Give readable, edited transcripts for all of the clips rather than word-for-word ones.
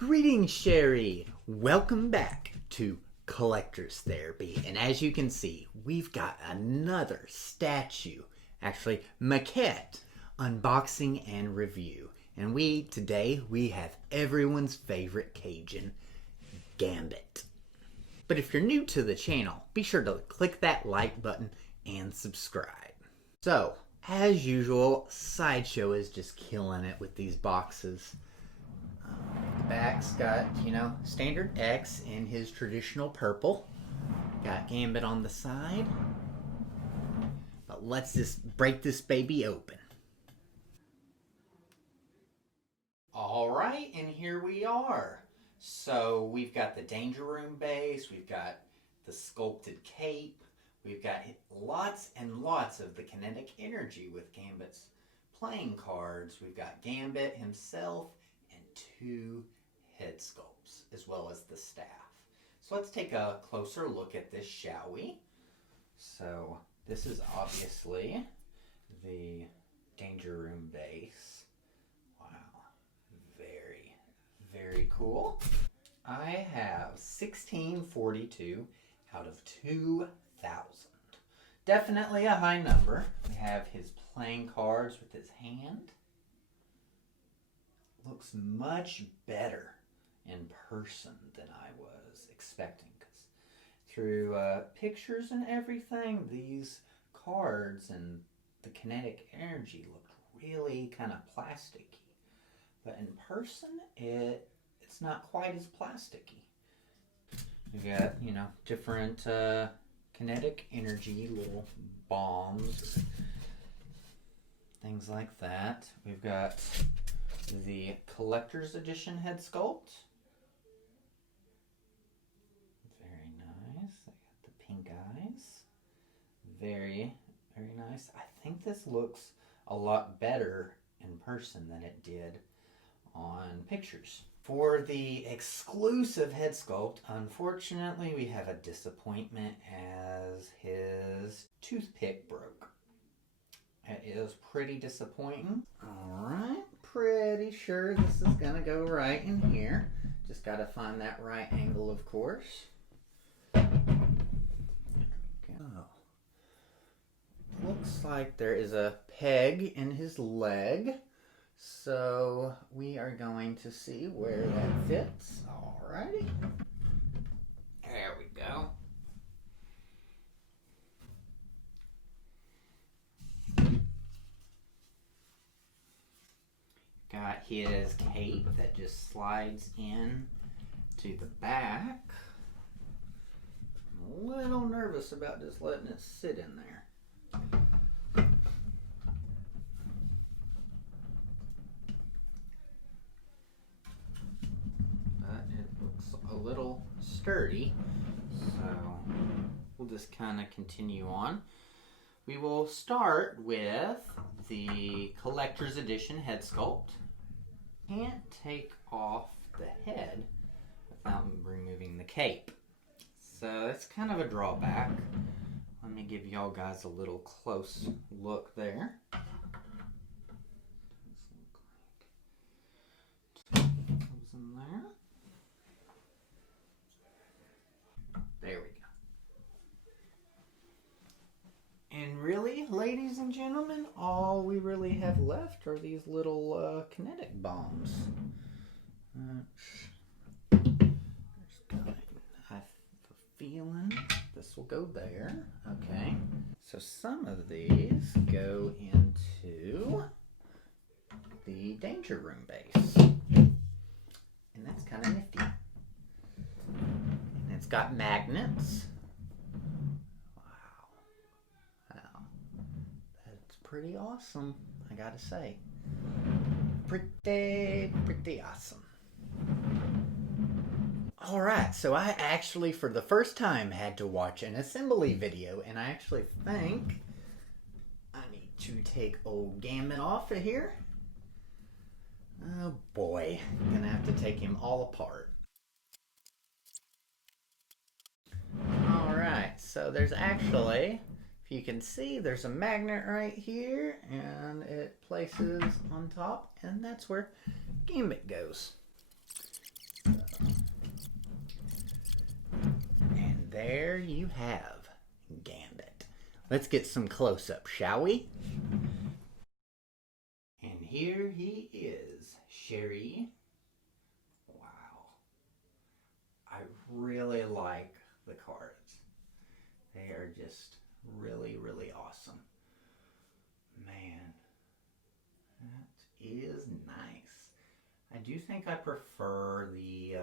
Greetings, Sherry! Welcome back to Collector's Therapy. And as you can see, we've got another statue, actually maquette, unboxing and review. And today we have everyone's favorite Cajun, Gambit. But if you're new to the channel, be sure to click that like button and subscribe. So, as usual, Sideshow is just killing it with these boxes. The back's got, standard X in his traditional purple. Got Gambit on the side. But let's just break this baby open. Alright, and here we are. So we've got the Danger Room base, we've got the sculpted cape, we've got lots and lots of the kinetic energy with Gambit's playing cards. We've got Gambit himself and 2 head sculpts, as well as the staff. So let's take a closer look at this, shall we? So this is obviously the Danger Room base. Wow, very, very cool. I have 1642 out of 2,000. Definitely a high number. We have his playing cards with his hand. Looks much better in person than I was expecting, because through pictures and everything, these cards and the kinetic energy looked really kind of plasticky. But in person, it's not quite as plasticky. You got, different kinetic energy, little bombs, things like that. We've got the Collector's Edition head sculpt. Very nice. I got the pink eyes. Very, very nice. I think this looks a lot better in person than it did on pictures. For the exclusive head sculpt, unfortunately, we have a disappointment as his toothpick broke. It is pretty disappointing. Alright, pretty sure this is gonna go right in here. Just gotta find that right angle, of course. There we go. Looks like there is a peg in his leg. So we are going to see where that fits. Alrighty. There we go. Got his cape that just slides in to the back. I'm a little nervous about just letting it sit in there. But it looks a little sturdy, so we'll just kind of continue on. We will start with the Collector's Edition head sculpt. Can't take off the head without removing the cape. So that's kind of a drawback. Let me give y'all guys a little close look there. Goes in there. There we go. And really, ladies and gentlemen, all we really have left are these little kinetic bombs. I have a feeling this will go there. Okay. So some of these go into the Danger Room base. And that's kind of nifty. And it's got magnets. Pretty awesome, I gotta say. Pretty awesome. Alright, so I actually, for the first time, had to watch an assembly video, and I actually think I need to take old Gambit off of here. Oh boy, I'm gonna have to take him all apart. Alright, so there's actually, you can see there's a magnet right here, and it places on top, and that's where Gambit goes. there you have Gambit. Let's get some close-up, shall we? And here he is, Sherry. Wow. I really like the cards. They are just really, really awesome. Man, that is nice. I do think I prefer the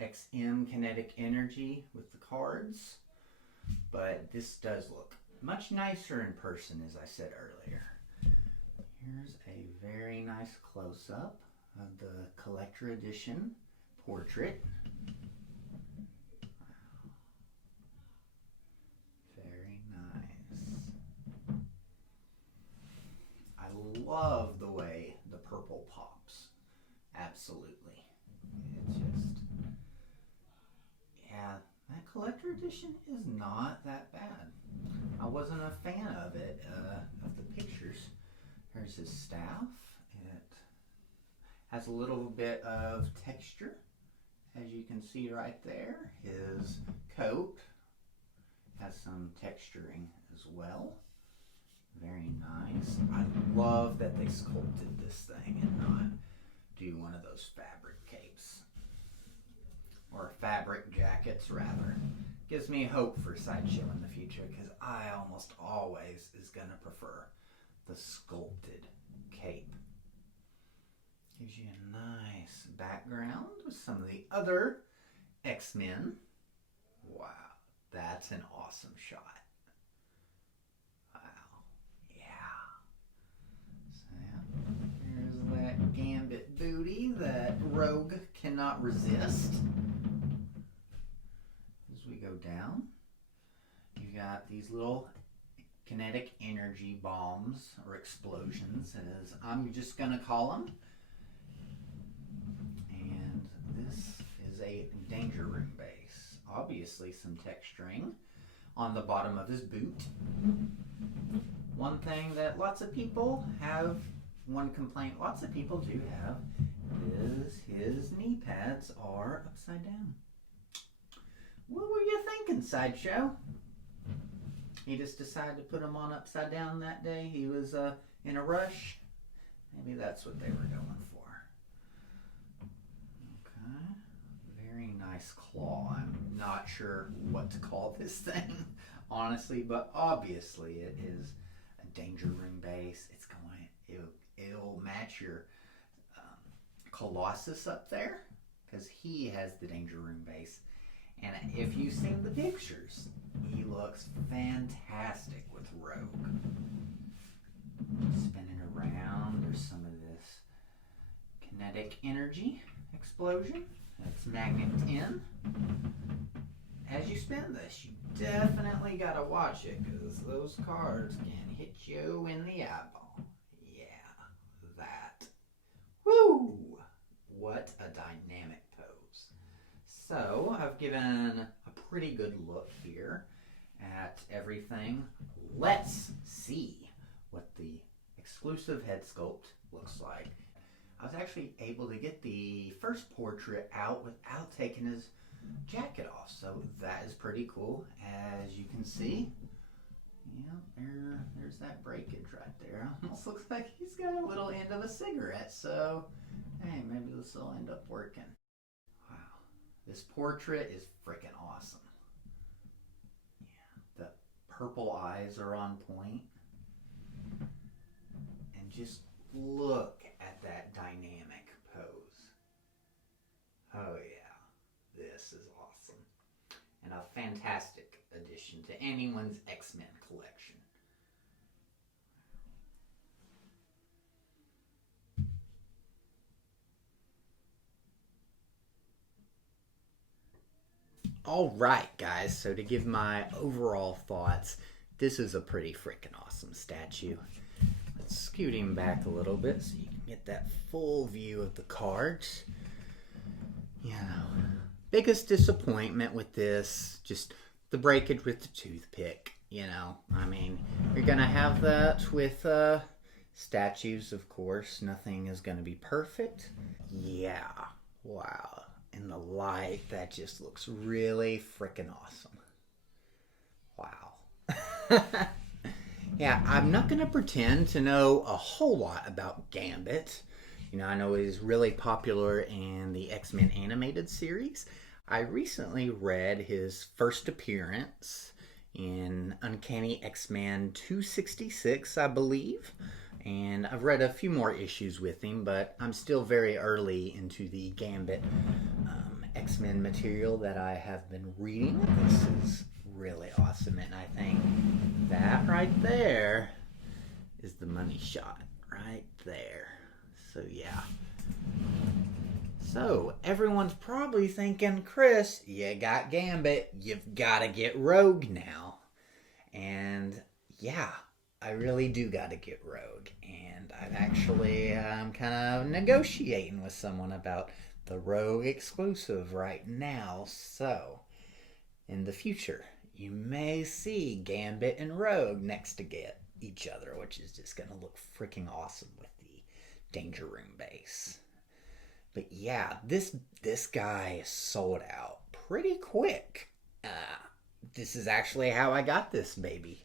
XM Kinetic Energy with the cards, but this does look much nicer in person, as I said earlier. Here's a very nice close-up of the collector edition portrait. Very nice. I love the way the purple pops. Absolutely. It's just, yeah, that collector edition is not that bad. I wasn't a fan of it, of the pictures. Here's his staff. It has a little bit of texture, as you can see right there. His coat has some texturing as well. Very nice. I love that they sculpted this thing and not do one of those fabric capes. Or fabric jackets, rather. Gives me hope for Sideshow in the future, because I almost always is going to prefer the sculpted cape. Gives you a nice background with some of the other X-Men. Wow, that's an awesome shot. Wow, yeah. So here's that Gambit booty that Rogue cannot resist. As we go down, you got these little kinetic energy bombs, or explosions, as I'm just going to call them. And this is a danger room base. Obviously some texturing on the bottom of his boot. One thing that lots of people have, one complaint lots of people do have, is his knee pads are upside down. What were you thinking, Sideshow? He just decided to put them on upside down that day. He was in a rush. Maybe that's what they were going for. Okay. Very nice claw. I'm not sure what to call this thing, honestly, but obviously it is a danger room base. It's going, it'll match your Colossus up there, because he has the danger room base. And if you've seen the pictures, he looks fantastic with Rogue. Spinning around, there's some of this kinetic energy explosion. That's magnet 10. As you spin this, you definitely gotta watch it, because those cards can hit you in the eyeball. Yeah, that. Woo! What a dynamic pose. So, I've given a pretty good look here at everything. Let's see what the exclusive head sculpt looks like. I was actually able to get the first portrait out without taking his jacket off, so that is pretty cool. As you can see, yeah, there's that breakage right there. Almost looks like he's got a little end of a cigarette, so hey, maybe this will end up working. Wow, this portrait is freaking awesome. Yeah, the purple eyes are on point. And just look at that dynamic pose. Oh yeah, this is awesome. And a fantastic addition to anyone's X-Men collection. All right, guys, so to give my overall thoughts, this is a pretty freaking awesome statue. Let's scoot him back a little bit so you can get that full view of the cards. You know, biggest disappointment with this, just the breakage with the toothpick. You know, I mean, you're going to have that with statues, of course. Nothing is going to be perfect. Yeah, wow. In the light, that just looks really freaking awesome. Wow. Yeah, I'm not going to pretend to know a whole lot about Gambit. You know, I know he's really popular in the X-Men animated series. I recently read his first appearance in Uncanny X-Men 266, I believe. And I've read a few more issues with him, but I'm still very early into the Gambit X-Men material that I have been reading. This is really awesome, and I think that right there is the money shot right there. So yeah. So everyone's probably thinking, Chris, you got Gambit, you've got to get Rogue now. And yeah, I really do got to get Rogue. And I'm actually kind of negotiating with someone about the Rogue exclusive right now. So in the future, you may see Gambit and Rogue next to get each other, which is just going to look freaking awesome with the Danger Room base. But yeah, this guy sold out pretty quick. This is actually how I got this baby.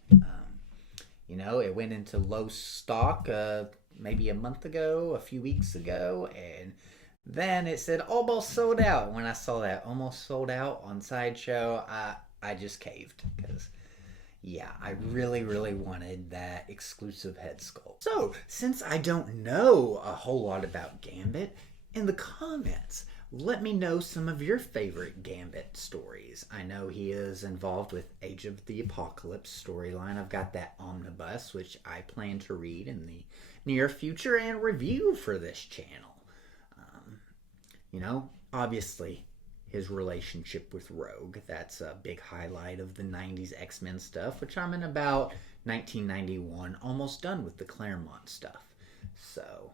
You know, it went into low stock maybe a month ago, a few weeks ago, and then it said almost sold out. When I saw that almost sold out on Sideshow, I just caved because, yeah, I really, really wanted that exclusive head sculpt. So, since I don't know a whole lot about Gambit, in the comments, let me know some of your favorite Gambit stories. I know he is involved with Age of the Apocalypse storyline. I've got that omnibus, which I plan to read in the near future and review for this channel. You know, obviously, his relationship with Rogue. That's a big highlight of the 90s X-Men stuff, which I'm in about 1991, almost done with the Claremont stuff. So,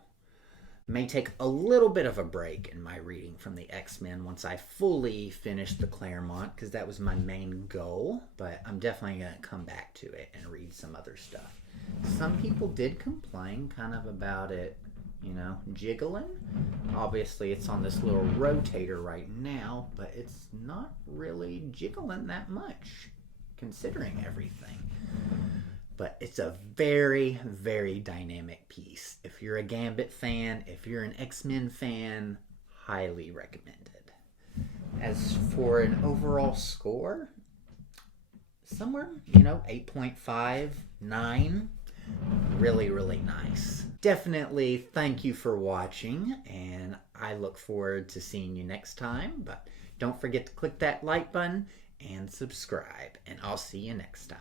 may take a little bit of a break in my reading from the X-Men once I fully finish the Claremont, because that was my main goal, but I'm definitely going to come back to it and read some other stuff. Some people did complain kind of about it, you know, jiggling. Obviously, it's on this little rotator right now, but it's not really jiggling that much, considering everything. But it's a very, very dynamic piece. If you're a Gambit fan, if you're an X-Men fan, highly recommended. As for an overall score, somewhere, you know, 8.5, 9. Really, really nice. Definitely thank you for watching, and I look forward to seeing you next time. But don't forget to click that like button and subscribe, and I'll see you next time.